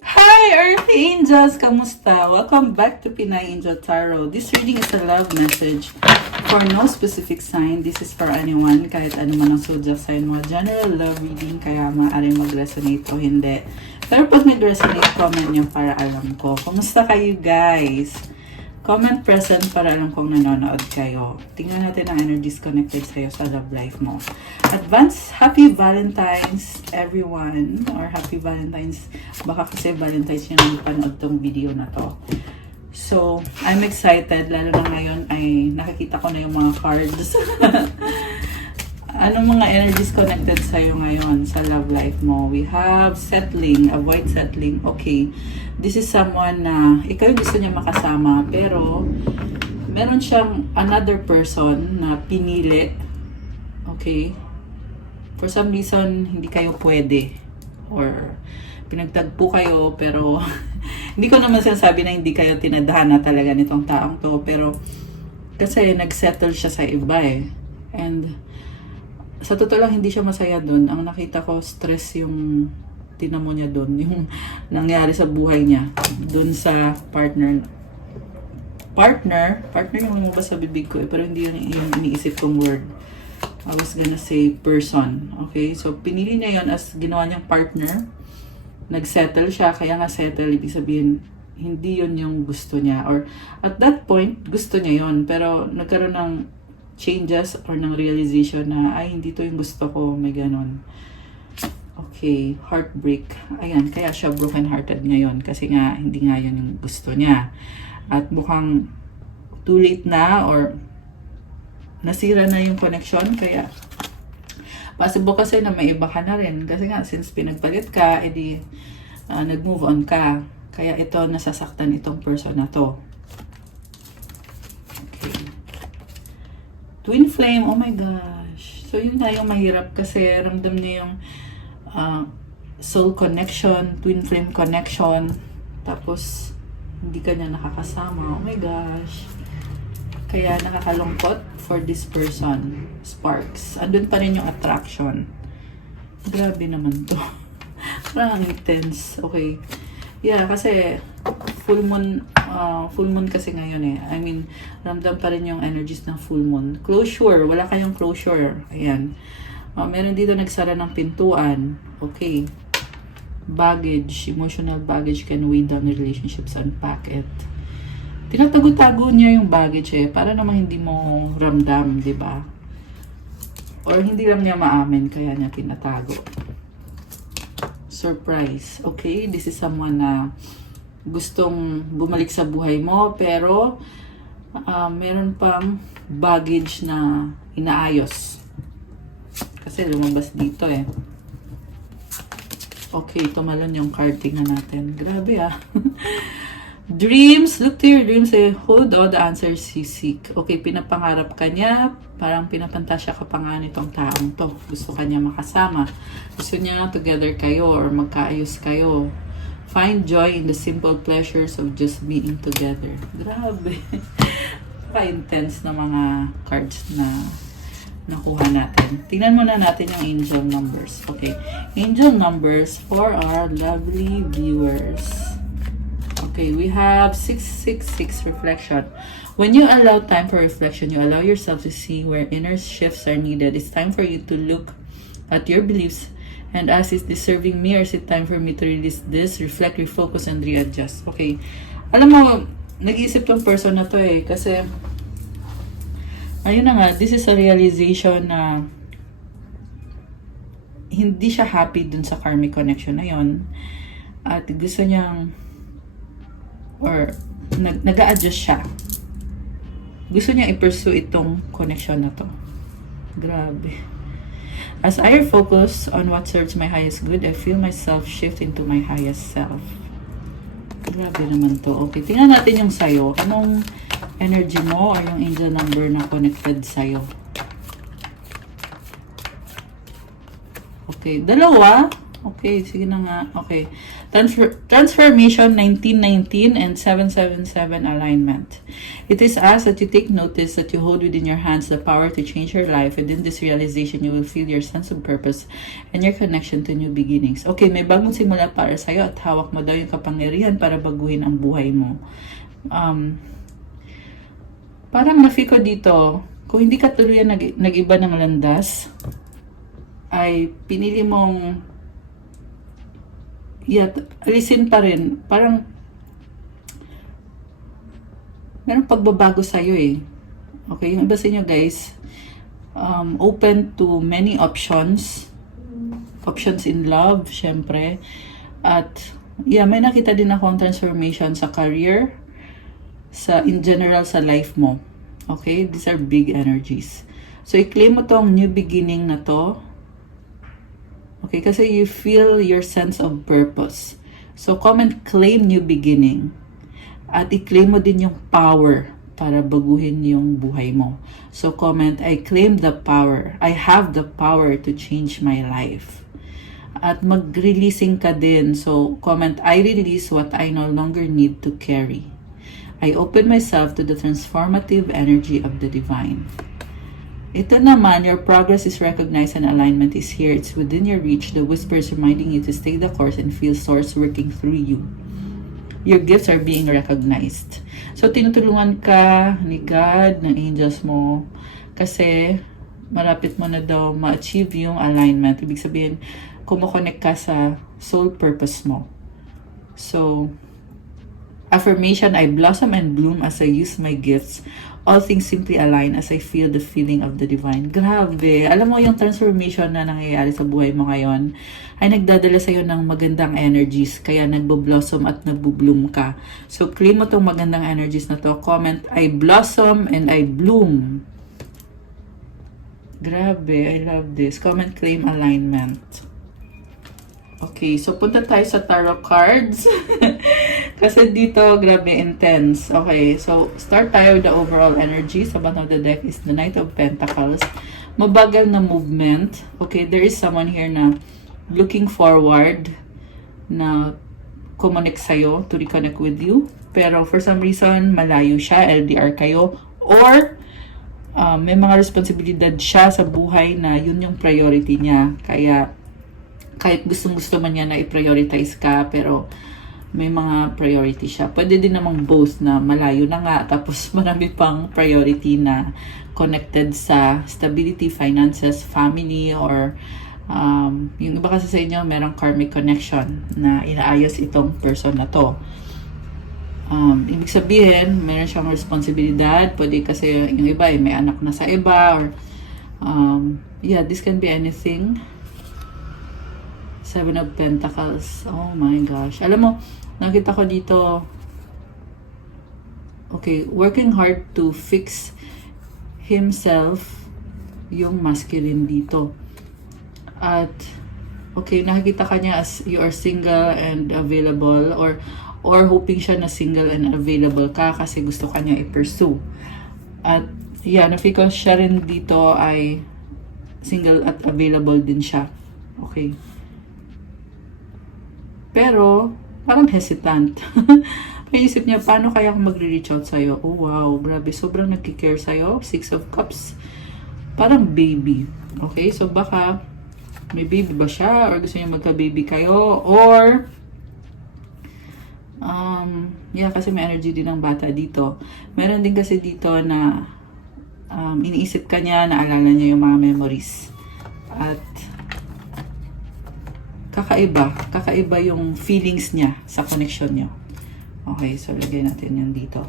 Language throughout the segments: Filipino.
Hi, Earth Angels! Kamusta? Welcome back to Pinay Angel Tarot. This reading is a love message for no specific sign. This is for anyone, kahit ano man ang zodiac sign mo. General love reading, kaya maaaring mag-resonate o hindi. Pero pag nag-resonate, comment nyo para alam ko. Kamusta kayo, guys? Comment present para alam kong nanonood kayo. Tingnan natin ang energies connected sa'yo sa love life mo. Advance Happy Valentine's everyone, or Happy Valentine's. Baka kasi Valentine's yun ang panood tong video na to. So, I'm excited. Lalo na ngayon ay nakikita ko na yung mga cards. Anong mga energies connected sa'yo ngayon sa love life mo? We have settling, avoid settling. Okay, this is someone na ikaw yung gusto niya makasama, pero meron siyang another person na pinili. Okay? For some reason, hindi kayo pwede. Or pinagtagpo kayo, pero hindi ko naman sinasabi na hindi kayo tinadhana talaga nitong taong to. Pero kasi nagsettle siya sa iba eh. And sa totoo lang, hindi siya masaya doon. Ang nakita ko, stress yung tinamo niya doon. Yung nangyari sa buhay niya. Doon sa partner. Partner yung lumabas sa bibig ko eh. Pero hindi yun yung iniisip kong word. I was gonna say person. Okay? So, pinili niya yun as ginawa niyang partner. Nag-settle siya. Kaya nga settle, ibig sabihin, hindi yun yung gusto niya. Or at that point, gusto niya yun. Pero nagkaroon ng changes or ng realization na ay hindi to yung gusto ko, may ganon. Okay, heartbreak. Ayan, kaya siya broken hearted ngayon kasi nga hindi nga yun yung gusto niya. At mukhang too late na or nasira na yung connection, kaya possible kasi na may iba ka na rin kasi nga since pinagpalit ka, edi nag-move on ka. Kaya ito, nasasaktan itong person na to. Twin flame, oh my gosh. So, yun na yung mahirap kasi ramdam niya yung soul connection, twin flame connection. Tapos, hindi ka niya nakakasama. Oh my gosh. Kaya nakakalungkot for this person. Sparks. Andun pa rin yung attraction. Grabe naman to. Parang intense. Okay. Yeah, kasi full moon kasi ngayon eh. I mean, ramdam pa rin yung energies ng full moon. Closure, wala kayong closure. Ayan. Meron dito nagsara ng pintuan. Okay. Baggage, emotional baggage can weigh down the relationships, unpack it. Tinatago-tago niya yung baggage eh, para namang hindi mo ramdam, di ba? Or hindi lang niya maamin, kaya niya tinatago. Surprise. Okay, this is someone na gustong bumalik sa buhay mo, pero meron pang baggage na inaayos. Kasi lumabas dito eh. Okay, tumalon yung card. Tingnan natin. Grabe ah. Dreams. Look to your dreams. Hold all the answers you seek. Okay, pinapangarap ka niya. Parang pinapantasya ka pa nga nitong taong to. Gusto ka niya makasama. Gusto niya together kayo or magkaayos kayo. Find joy in the simple pleasures of just being together. Grabe. Pa-intense na mga cards na nakuha natin. Tingnan muna natin yung angel numbers. Okay. Angel numbers for our lovely viewers. Okay, we have 666 reflection. When you allow time for reflection, you allow yourself to see where inner shifts are needed. It's time for you to look at your beliefs and ask, is this serving me or is it time for me to release this, reflect, refocus, and readjust? Okay. Alam mo, nag-iisip tong person na to eh. Kasi, ayun na nga, this is a realization na hindi siya happy dun sa karmic connection na yon. At gusto niyang or nag-a-adjust siya. Gusto niya i-pursue itong connection na to. Grabe. As I focus on what serves my highest good, I feel myself shift into my highest self. Grabe naman to. Okay, tingnan natin yung sayo. Anong energy mo or yung angel number na connected sa'yo? Okay, dalawa. Okay, sige na nga. Okay. Transformation 1919 and 777 alignment. It is asked that you take notice that you hold within your hands the power to change your life. Within this realization, you will feel your sense of purpose and your connection to new beginnings. Okay, may bagong simula para sa'yo at hawak mo daw yung kapangyarihan para baguhin ang buhay mo. Parang na-feel ko dito, kung hindi ka tuluyan nag-iba ng landas, ay pinili mong alisin pa rin. Parang merong pagbabago sa'yo eh. Okay, yung iba sa inyo guys, open to many options. Options in love, syempre. At may nakita din akong transformation sa career, in general sa life mo. Okay, these are big energies. So, i-claim mo tong new beginning na to. Okay, kasi you feel your sense of purpose. So, comment, claim new beginning. At i-claim mo din yung power para baguhin yung buhay mo. So, comment, I claim the power. I have the power to change my life. At mag-releasing ka din. So, comment, I release what I no longer need to carry. I open myself to the transformative energy of the divine. Ito naman, your progress is recognized and alignment is here. It's within your reach. The whispers reminding you to stay the course and feel source working through you. Your gifts are being recognized. So, tinutulungan ka ni God, ng angels mo, kasi malapit mo na daw ma-achieve yung alignment. Ibig sabihin, kumukonect ka sa soul purpose mo. So, affirmation, I blossom and bloom as I use my gifts. All things simply align as I feel the feeling of the divine. Grabe. Alam mo yung transformation na nangyayari sa buhay mo ngayon ay nagdadala sa'yo ng magandang energies. Kaya nagbo-blossom at nagbo-bloom ka. So, claim mo tong magandang energies na to. Comment, I blossom and I bloom. Grabe. I love this. Comment, claim alignment. Okay, so punta tayo sa tarot cards. Kasi dito, grabe, intense. Okay, so start tayo with the overall energy. Sa bottom of the deck is the Knight of Pentacles. Mabagal na movement. Okay, there is someone here na looking forward na connect sa'yo, to reconnect with you. Pero for some reason, malayo siya, LDR kayo. Or, may mga responsibilidad siya sa buhay na yun yung priority niya. Kaya, kahit gustong-gusto man niya na i-prioritize ka, pero may mga priority siya. Pwede din namang both na malayo na nga, tapos marami pang priority na connected sa stability, finances, family, or yung iba kasi sa inyo, merong karmic connection na inaayos itong person na to. Ibig sabihin, meron siyang responsibilidad. Pwede kasi yung iba, may anak na sa iba, or this can be anything. Seven of Pentacles. Oh my gosh. Alam mo, nakita ko dito, okay, working hard to fix himself, yung masculine dito. At, okay, nakikita ka niya as you are single and available, or hoping siya na single and available ka kasi gusto ka niya i-pursue. At, na-feel ko siya rin dito ay single at available din siya. Okay. Pero, parang hesitant. Naisip niya, paano kaya akong magre-reach out sa'yo? Oh, wow. Grabe. Sobrang nagkikare sa'yo. Six of Cups. Parang baby. Okay? So, baka may baby ba siya? Or gusto niya magka-baby kayo? Or, kasi may energy din ng bata dito. Meron din kasi dito na iniisip ka niya, naalala niya yung mga memories. At, kakaiba yung feelings niya sa connection niyo. Okay, so lagay natin yan dito.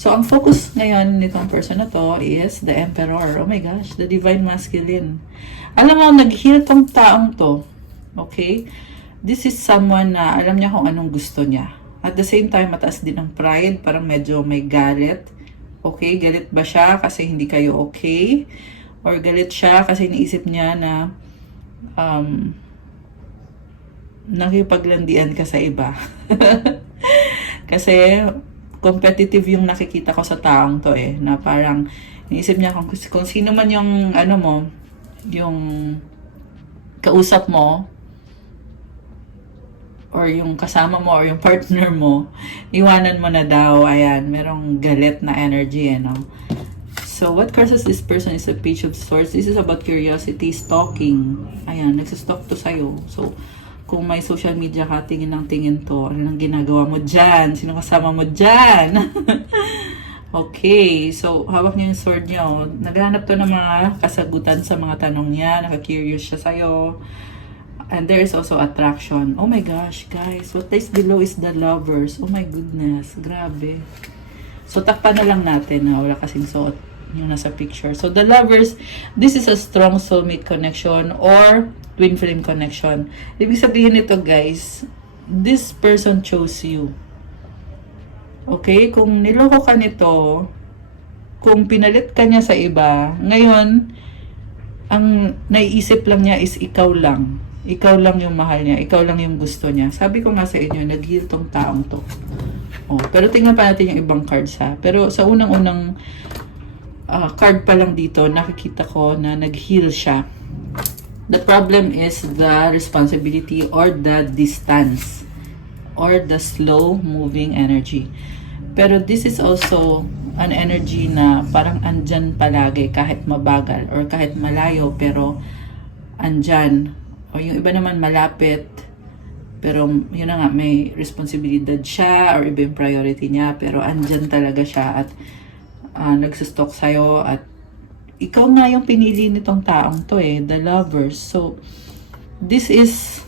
So, ang focus ngayon nitong person na to is the Emperor. Oh my gosh, the Divine Masculine. Alam mo, nag-heal tong taong to. Okay? This is someone na alam niya kung anong gusto niya. At the same time, mataas din ang pride. Parang medyo may galit. Okay, galit ba siya kasi hindi kayo okay? Or galit siya kasi iniisip niya na nakipaglandian ka sa iba. Kasi competitive yung nakikita ko sa taong to na parang iniisip niya kung sino man yung yung kausap mo, or yung kasama mo or yung partner mo, iwanan mo na daw. Ayan, merong galit na energy, no? So, what causes this person is a Page of Swords. This is about curiosity, stalking. Ayan, nagsastalk to sa'yo. So, kung may social media ka, tingin ng tingin to. Ano nang ginagawa mo dyan? Sino kasama mo dyan? Okay, so hawak niya yung sword niya. Oh. Naghahanap to ng mga kasagutan sa mga tanong niya. Naka-curious siya sa'yo. And there is also attraction. Oh my gosh, guys. What lies below is the lovers. Oh my goodness. Grabe. So, takpan na lang natin. Wala kasing suot yung nasa picture. So, the lovers, this is a strong soulmate connection or twin flame connection. Ibig sabihin nito, guys, this person chose you. Okay? Kung niloko ka nito, kung pinalit ka niya sa iba, ngayon, ang naiisip lang niya is ikaw lang. Ikaw lang yung mahal niya. Ikaw lang yung gusto niya. Sabi ko nga sa inyo, nag-heal tong taong to. Oh, pero tingnan pa natin yung ibang cards ha. Pero sa unang-unang card pa lang dito, nakikita ko na nag-heal siya. The problem is the responsibility or the distance or the slow moving energy. Pero this is also an energy na parang andyan palagi kahit mabagal or kahit malayo pero andyan. O yung iba naman malapit pero yun na nga may responsibilidad siya or iba yung priority niya pero andyan talaga siya at nagsustalk sa'yo at ikaw nga yung pinili nitong taong to the lovers. So this is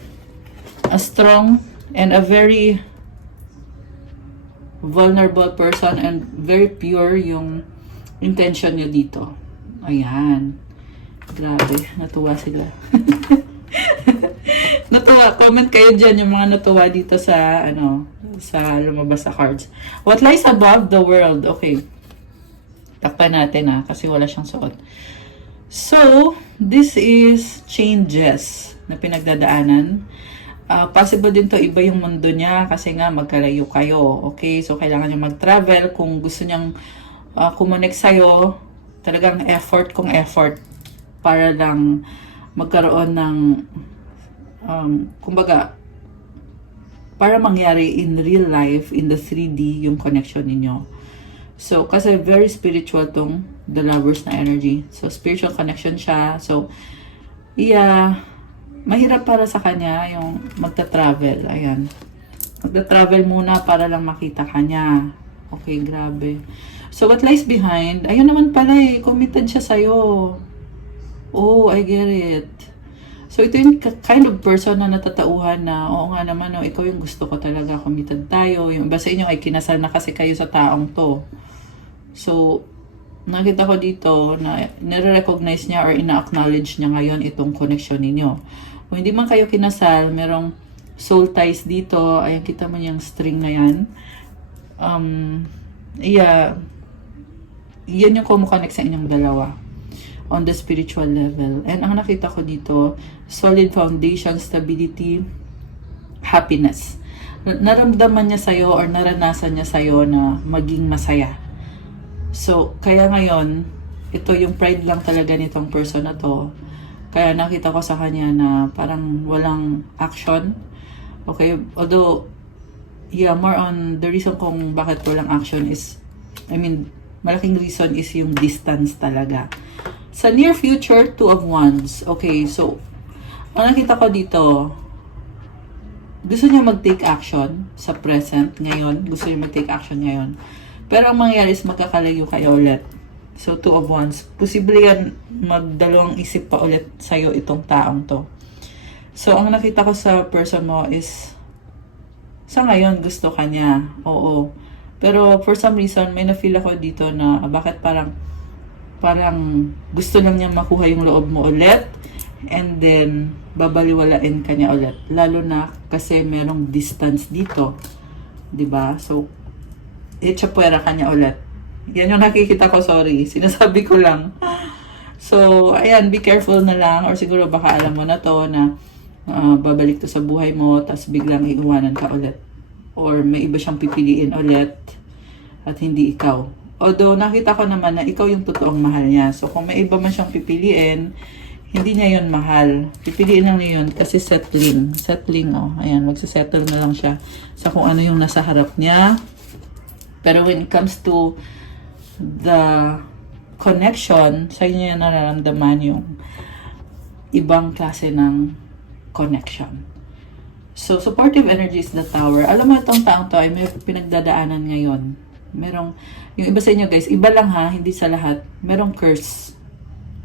a strong and a very vulnerable person and very pure yung intention niyo dito. Ayan. Grabe, natuwa sila. Natuwa, comment kayo dyan yung mga natuwa dito sa sa lumabas sa cards. What lies above the world? Okay. Takpan natin kasi wala siyang suot. So, this is changes na pinagdadaanan. Possible din to iba yung mundo niya kasi nga magkalayo kayo. Okay? So, kailangan niya mag-travel. Kung gusto niyang kumonek sa'yo, talagang effort para lang magkaroon ng kumbaga, para mangyari in real life, in the 3D, yung connection ninyo. So, kasi very spiritual tong the lovers na energy. So, spiritual connection siya. So, mahirap para sa kanya yung magta-travel. Ayan. Magta-travel muna para lang makita kanya. Okay, grabe. So, what lies behind? Ayun naman pala committed siya sa'yo. Oh, I get it. So, ito yung kind of person na natatauhan na, oo nga naman, ikaw yung gusto ko talaga, committed tayo. Yung iba sa inyo ay kinasal na kasi kayo sa taong to. So, nakita ko dito na nire-recognize niya or ina-acknowledge niya ngayon itong connection ninyo. Kung hindi man kayo kinasal, merong soul ties dito. Ayan, kita mo yung string na yan. Yan yung kumukonect sa inyong dalawa on the spiritual level. And ang nakita ko dito, solid foundation, stability, happiness. Naramdaman niya sa'yo or naranasan niya sa'yo na maging masaya. So, kaya ngayon, ito yung pride lang talaga nitong person na to. Kaya nakita ko sa kanya na parang walang action. Okay, although, more on the reason kung bakit walang action is, malaking reason is yung distance talaga. Sa near future, 2 of Wands. Okay, so, ang nakita ko dito, gusto niya mag-take action sa present ngayon. Gusto niya mag-take action ngayon. Pero ang mangyayari is magkakalayo kayo ulit. So, 2 of Wands. Posible yan magdalawang isip pa ulit sa'yo itong taong to. So, ang nakita ko sa person mo is sa ngayon gusto ka niya. Oo. Pero for some reason, may na-feel ako dito na bakit parang gusto lang niya makuha yung loob mo ulit and then babaliwalain ka niya ulit. Lalo na kasi merong distance dito. 'Di ba? So, itchapuera ka niya ulit. Yan yung nakikita ko, sorry. Sinasabi ko lang. So, ayan, be careful na lang. Or siguro baka alam mo na to na babalik to sa buhay mo tapos biglang iiwanan ka ulit. Or may iba siyang pipiliin ulit at hindi ikaw. Although, nakita ko naman na ikaw yung totoong mahal niya. So, kung may iba man siyang pipiliin, Hindi niya yon mahal. Pipiliin lang niya yun kasi settling. Settling, oh. Ayan, magsasettle na lang siya sa kung ano yung nasa harap niya. Pero when it comes to the connection, sa inyo niya nararamdaman yung ibang klase ng connection. So, supportive energy is the tower. Alam mo, itong taong to ay may pinagdadaanan ngayon. Merong, yung iba sa inyo guys, iba lang ha, hindi sa lahat. Merong curse.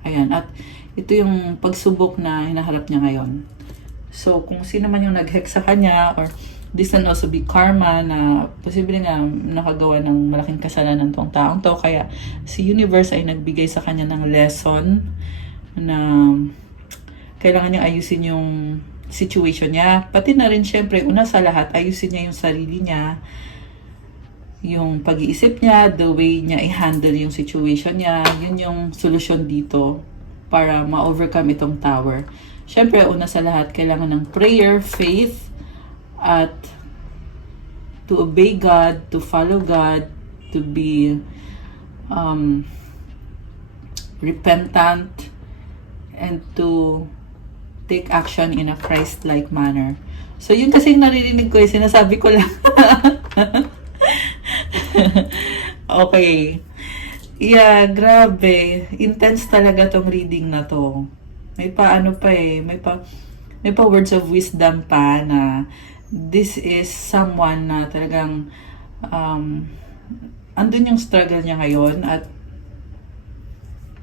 Ayan, at ito yung pagsubok na hinaharap niya ngayon. So, kung sino man yung nag-hex sa kanya, or this can also be karma na posible nga nakagawa ng malaking kasalanan tong taong to. Kaya, si universe ay nagbigay sa kanya ng lesson na kailangan niyang ayusin yung situation niya. Pati na rin, syempre, una sa lahat, ayusin niya yung sarili niya, yung pag-iisip niya, the way niya i-handle yung situation niya. Yun yung solusyon dito para ma-overcome itong tower. Syempre, una sa lahat, kailangan ng prayer, faith, at to obey God, to follow God, to be repentant, and to take action in a Christ-like manner. So, yun kasi yung naririnig ko, sinasabi ko lang. Okay. Yeah, grabe. Intense talaga tong reading na to. May pa ano pa eh, may pa words of wisdom pa na this is someone na talagang andun yung struggle niya ngayon, at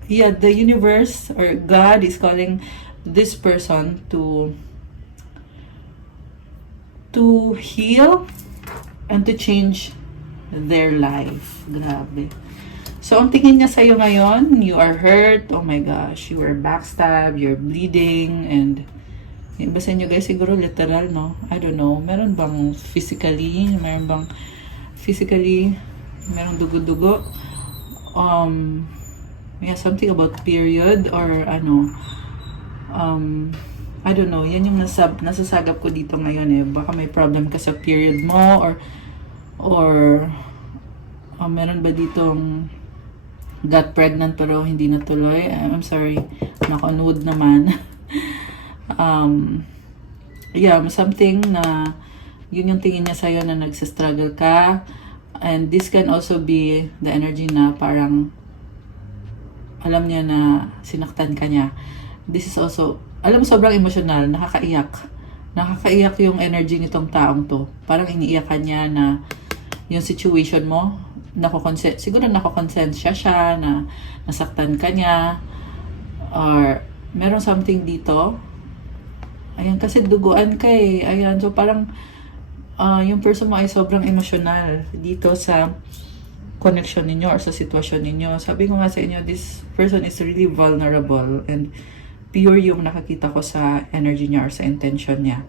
yeah, the universe or God is calling this person to heal and to change their life. Grabe. So, ang tingin niya sa'yo ngayon, you are hurt, oh my gosh, you are backstabbed, you're bleeding, and yung iba sa inyo guys, siguro literal, no? I don't know, meron bang physically, merong dugo-dugo, yeah, something about period, or ano, I don't know, yan yung nasasagap ko dito ngayon eh. Baka may problem ka sa period mo, or meron ba ditong got pregnant pero hindi natuloy. I'm sorry, naka-nude naman. Yeah, something na yun yung tingin niya sa'yo na nagsistruggle ka. And this can also be the energy na parang alam niya na sinaktan ka niya. This is also, alam mo, sobrang emotional, nakakaiyak. Nakakaiyak yung energy nitong taong to. Parang iniiyakan niya na yung situation mo, siguro nakokonsensya siya na nasaktan ka niya, or meron something dito. Ayan, kasi duguan ka eh. Ayan, so parang yung person mo ay sobrang emotional dito sa connection ninyo or sa sitwasyon ninyo. Sabi ko nga sa inyo, this person is really vulnerable, and pure yung nakakita ko sa energy niya or sa intention niya.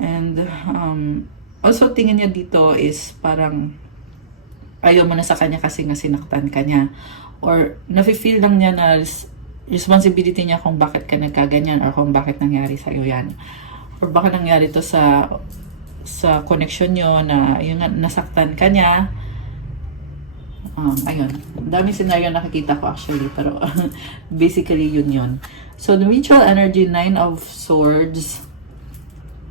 And also tingin niya dito is parang ayaw mo na sa kanya kasi nga sinaktan ka niya, or nafe-feel lang niya na responsibility niya kung bakit ka nagkaganyan, or kung bakit nangyari sa'yo yan, or baka nangyari to sa connection nyo na yung nasaktan ka niya. Ayun, daming scenario nakikita ko actually, pero basically yun. So the mutual energy, 9 of Swords.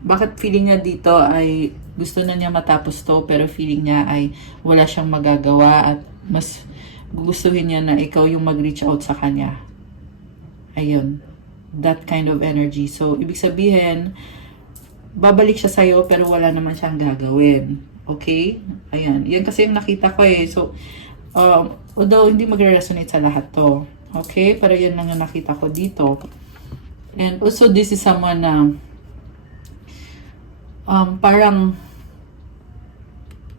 Bakit feeling niya dito ay gusto na niya matapos to, pero feeling niya ay wala siyang magagawa, at mas gugustuhin niya na ikaw yung mag-reach out sa kanya. Ayun, that kind of energy. So ibig sabihin, babalik siya sa'yo pero wala naman siyang gagawin. Okay? Ayan, yan kasi yung nakita ko eh. So although hindi magre-resonate sa lahat to. Okay? Pero yan lang yung nakita ko dito. And also, this is someone na parang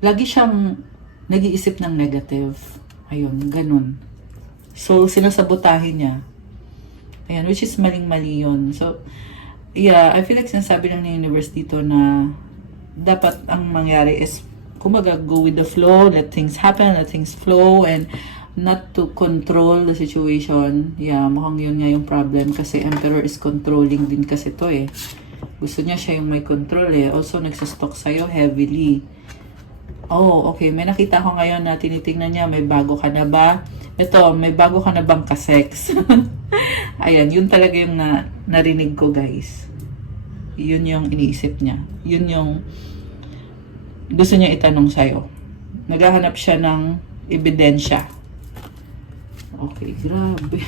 lagi siyang nag-iisip ng negative. Ayun, ganun. So, sinasabotahin niya. Ayan, which is maling-mali yun. So, yeah, I feel like sinasabi lang ng universe dito na dapat ang mangyari is kumaga go with the flow, let things happen, let things flow, and not to control the situation. Yeah, mukhang yun nga yung problem kasi Emperor is controlling din kasi to eh. Gusto niya siya yung may control eh. Also, nagsastock sa'yo heavily. Oh, okay. May nakita ko ngayon na tinitingnan niya, may bago ka na ba? Ito, may bago ka na bang ka-sex? Ayan, yun talaga yung narinig ko, guys. Yun yung iniisip niya. Yun yung gusto niya itanong sa'yo. Naghahanap siya ng ebidensya. Okay, grabe.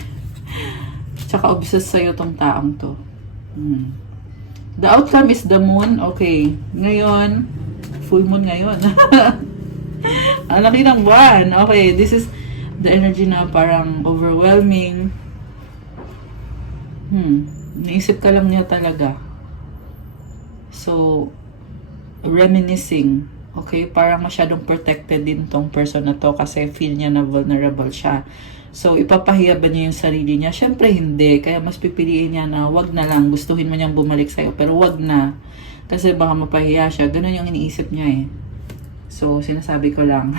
Tsaka obsessed sa'yo tong taong to. The outcome is the moon. Okay, ngayon, full moon ngayon. Ang laki ng buwan. Okay, this is the energy na parang overwhelming. Naisip ka lang niya talaga. So, reminiscing. Okay, parang masyadong protected din tong person na to kasi feel niya na vulnerable siya. So, ipapahiya ba niya yung sarili niya? Syempre hindi. Kaya mas pipiliin niya na wag na lang. Gustuhin mo niyang bumalik sa'yo. Pero wag na. Kasi baka mapahiya siya. Ganun yung iniisip niya eh. So, sinasabi ko lang.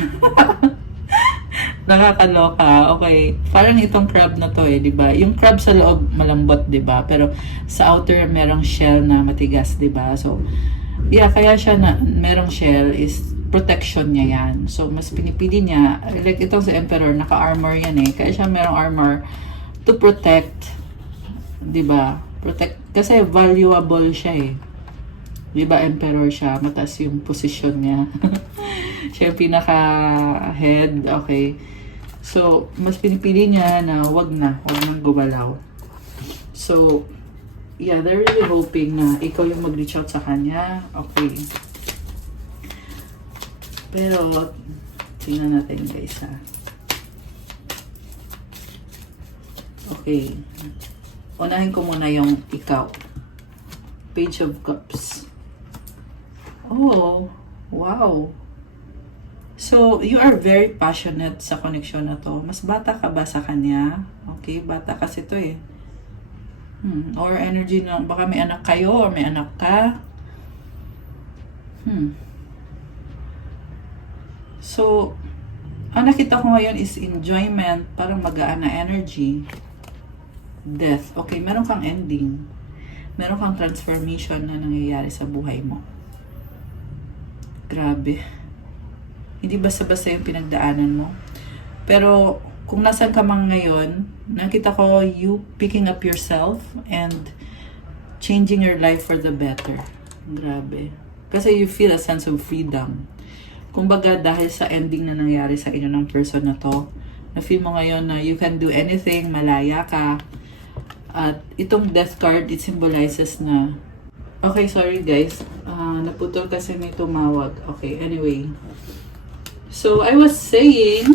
Nakakaloka. Okay. Parang itong crab na to eh, di ba? Yung crab sa loob malambot, di ba? Pero sa outer merong shell na matigas, di ba? So, yeah, kaya siya na merong shell is protection niya yan. So, mas pinipili niya, like itong si Emperor, naka-armor yan eh. Kaya siya merong armor to protect, di ba? Protect, kasi valuable siya eh. Di ba, Emperor siya, mataas yung position niya. Siya yung pinaka-head, okay. So, mas pinipili niya na wag nang gumalaw. So, yeah, they're really hoping na ikaw yung mag-reach out sa kanya. Okay. Pero, tingnan natin guys ha. Okay. Unahin ko muna yung ikaw. Page of Cups. Oh, wow. So, you are very passionate sa connection na to. Mas bata ka ba sa kanya? Okay, bata kasi to eh. Or energy na, baka may anak kayo or may anak ka. So, ang nakita ko ngayon is enjoyment, parang magaan na energy. Death. Okay, meron kang ending. Meron kang transformation na nangyayari sa buhay mo. Grabe. Hindi basta-basta yung pinagdaanan mo. Pero, kung nasan ka man ngayon, nakita ko you picking up yourself and changing your life for the better. Grabe. Kasi you feel a sense of freedom. Kumbaga, dahil sa ending na nangyari sa inyo ng person na to, na-feel mo ngayon na you can do anything, malaya ka. At itong death card, it symbolizes na, okay, sorry guys, naputol kasi may tumawag. Okay, anyway. So, I was saying,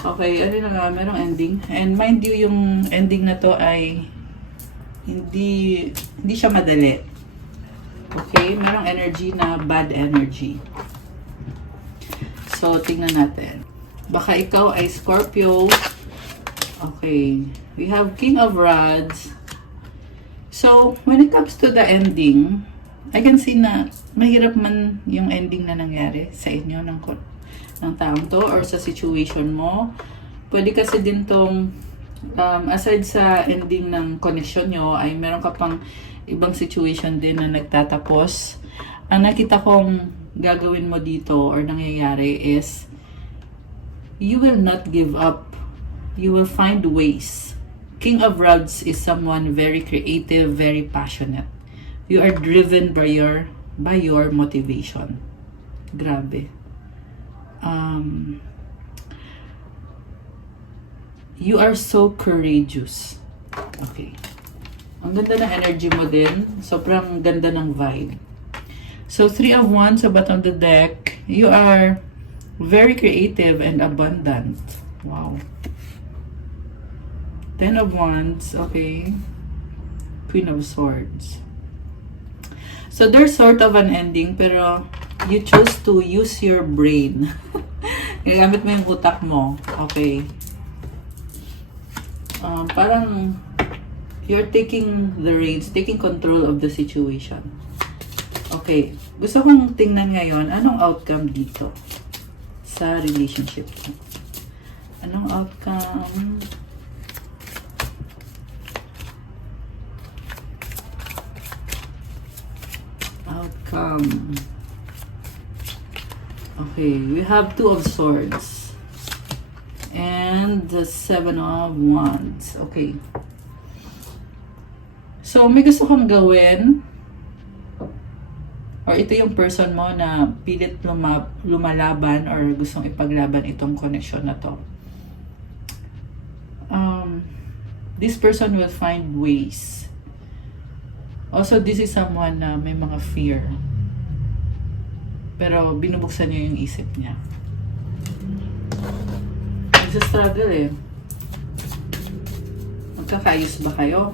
okay, ano na nga, merong ending. And mind you, yung ending na to ay hindi siya madali. Okay, merong energy na bad energy. So, tingnan natin. Baka ikaw ay Scorpio. Okay. We have King of Rods. So, when it comes to the ending, I can see na mahirap man yung ending na nangyari sa inyo ng taong to or sa situation mo. Pwede kasi din tong, aside sa ending ng connection nyo, ay meron ka pang ibang situation din na nagtatapos. Ang nakita kong gagawin mo dito or nangyayari is you will not give up. You will find ways. King of Rods is someone very creative, very passionate. You are driven by your motivation. Grabe. You are so courageous. Okay. Ang ganda ng energy mo din. Sobrang ganda ng vibe. So, 3 of Wands sa bottom of the deck. You are very creative and abundant. Wow. 10 of Wands. Okay. Queen of Swords. So, there's sort of an ending, pero you chose to use your brain. Gagamit mo yung utak mo. Okay. Parang you're taking the reins, taking control of the situation. Okay. Gusto kong tingnan ngayon, anong outcome dito sa relationship mo? Anong outcome? Okay, we have 2 of Swords And the Seven of Wands. Okay. So, may gusto kang gawin. Or ito yung person mo na pilit lumalaban or gustong ipaglaban itong connection na to. This person will find ways. Also, this is someone na may mga fear. Pero binubuksan niya yung isip niya. Nagsastruggle eh. Magkakayos ba kayo?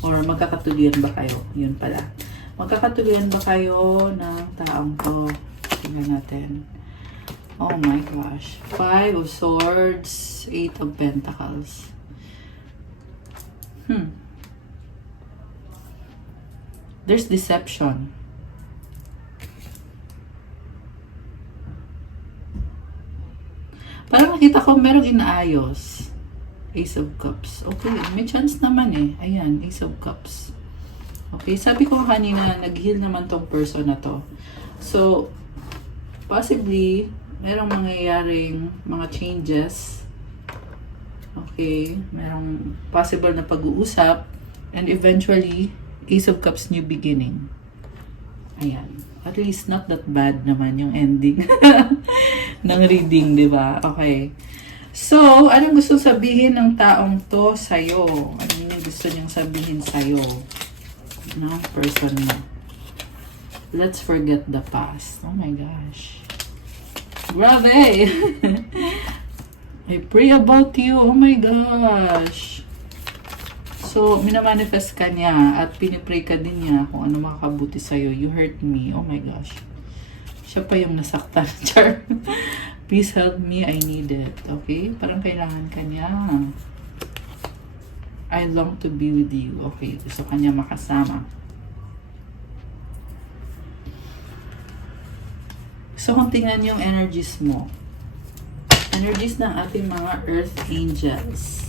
Or magkakatulian ba kayo? Yun pala. Magkakatulian ba kayo ng taong to? Tingnan natin. Oh my gosh. 5 of Swords, 8 of Pentacles. There's deception. Parang nakita ko merong inaayos. Ace of Cups. Okay, may chance naman eh. Ayan, Ace of Cups. Okay, sabi ko kanina, nag-heal naman tong person na to. So, possibly, merong mangyayaring mga changes. Okay, merong possible na pag-uusap. And eventually, Ace of Cups, new beginning. Ayan. At least not that bad naman yung ending ng reading, di ba? Okay. So, anong gusto sabihin ng taong to sa'yo? Ano yung gusto niyang sabihin sa'yo? No, person mo. Let's forget the past. Oh my gosh. Grabe! I pray about you. Oh my gosh. So, minamanifest ka niya at pinipray ka din niya kung ano makakabuti sa'yo. You hurt me. Oh my gosh. Siya pa yung nasaktan. Char. Please help me. I need it. Okay? Parang kailangan ka niya. I long to be with you. Okay. Gusto ka niya makasama. So, kung tingnan yung energies mo. Energies ng ating mga Earth Angels.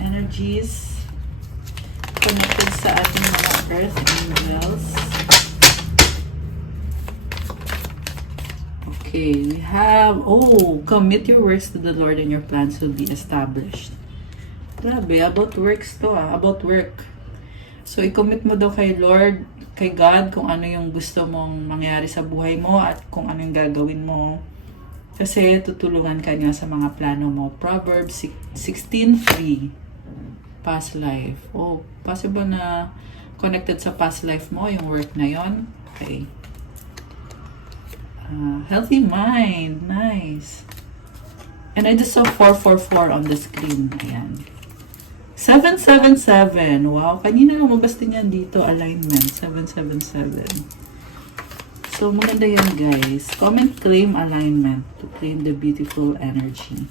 Energies connected sa ating mga Earth Angels. Okay, we have, commit your works to the Lord and your plans will be established. Grabe, about works to about work. So, i-commit mo daw kay Lord, kay God, kung ano yung gusto mong mangyari sa buhay mo at kung ano yung gagawin mo. Kasi tutulungan ka niya sa mga plano mo. Proverbs 16:3. Past life. Oh, possible na connected sa past life mo, yung work na yon. Okay. Healthy mind. Nice. And I just saw 444 on the screen. Ayan. 777. Wow. Kanina lumabas din yan dito. Alignment. 777. So, maganda yan, guys. Comment, claim alignment to claim the beautiful energy.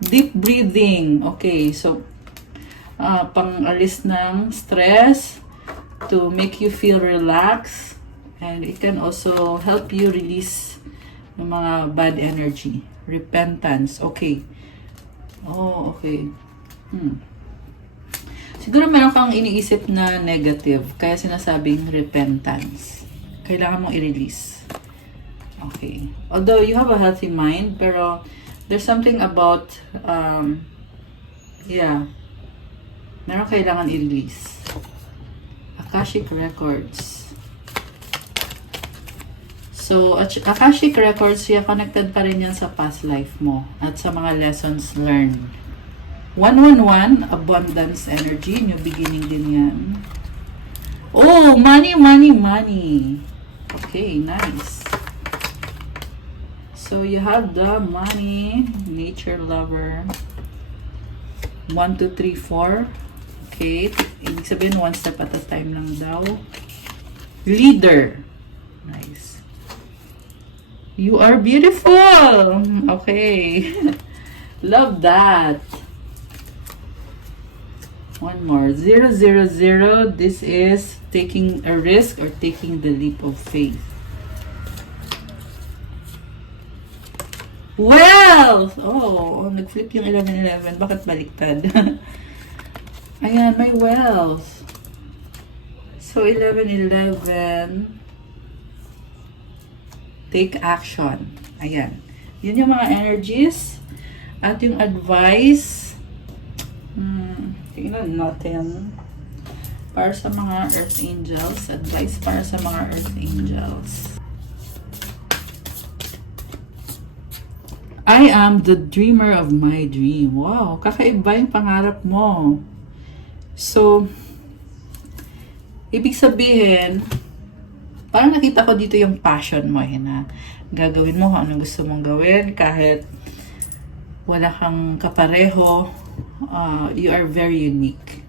Deep breathing. Okay. So, pang-alis ng stress to make you feel relaxed. And it can also help you release ng mga bad energy. Repentance. Okay. Oh, okay. Siguro meron kang iniisip na negative, kaya sinasabing repentance. Kailangan mong i-release. Okay. Although you have a healthy mind, pero there's something about, meron kailangan i-release. Akashic Records. So, Akashic Records, connected pa rin yan sa past life mo at sa mga lessons learned. 111, abundance energy. New beginning din yan. Oh, money, money, money. Okay, nice. So, you have the money, nature lover. 1, 2, 3, 4. Okay. Ibig sabihin, one step at a time lang daw. Leader. Nice. You are beautiful. Okay. Love that. One more. 000. This is taking a risk or taking the leap of faith. Wealth! Oh, nag-flip yung 1111. Bakit baliktad? Ayan, may wealth. So, 1111. Take action. Ayan. Yun yung mga energies. At yung advice, tingnan natin. Para sa mga Earth Angels. Advice para sa mga Earth Angels. I am the dreamer of my dream. Wow, kakaiba yung pangarap mo. So, ibig sabihin, parang nakita ko dito yung passion mo, na gagawin mo kung anong gusto mong gawin kahit wala kang kapareho. You are very unique.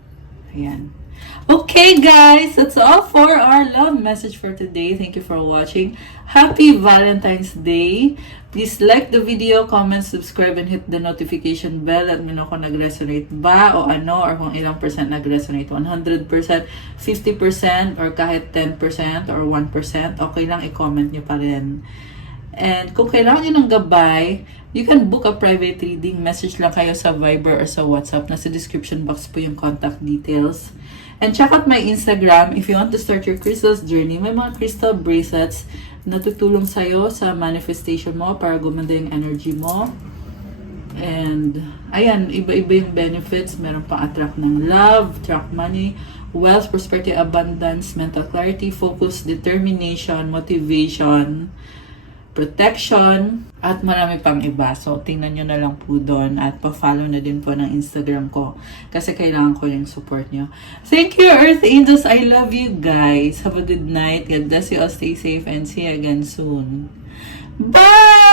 Ayan. Okay guys, that's all for our love message for today. Thank you for watching. Happy Valentine's Day. Please like the video, comment, subscribe, and hit the notification bell at mino kung nag-resonate ba o ano, or kung ilang percent nag-resonate. 100%, 50%, or kahit 10% or 1%, okay lang, i-comment nyo pa rin. And kung kailangan nyo ng gabay, you can book a private reading. Message lang kayo sa Viber or sa WhatsApp. Nasa description box po yung contact details. And check out my Instagram if you want to start your crystals journey. May mga crystal bracelets na tutulong sa'yo sa manifestation mo para gumanda yung energy mo. And, ayan, iba-iba yung benefits. Meron pang attract ng love, attract money, wealth, prosperity, abundance, mental clarity, focus, determination, motivation, protection, at marami pang iba. So, tingnan nyo na lang po doon at pa-follow na din po ng Instagram ko kasi kailangan ko yung support nyo. Thank you, Earth Angels. I love you guys. Have a good night. God bless you all. Stay safe and see you again soon. Bye!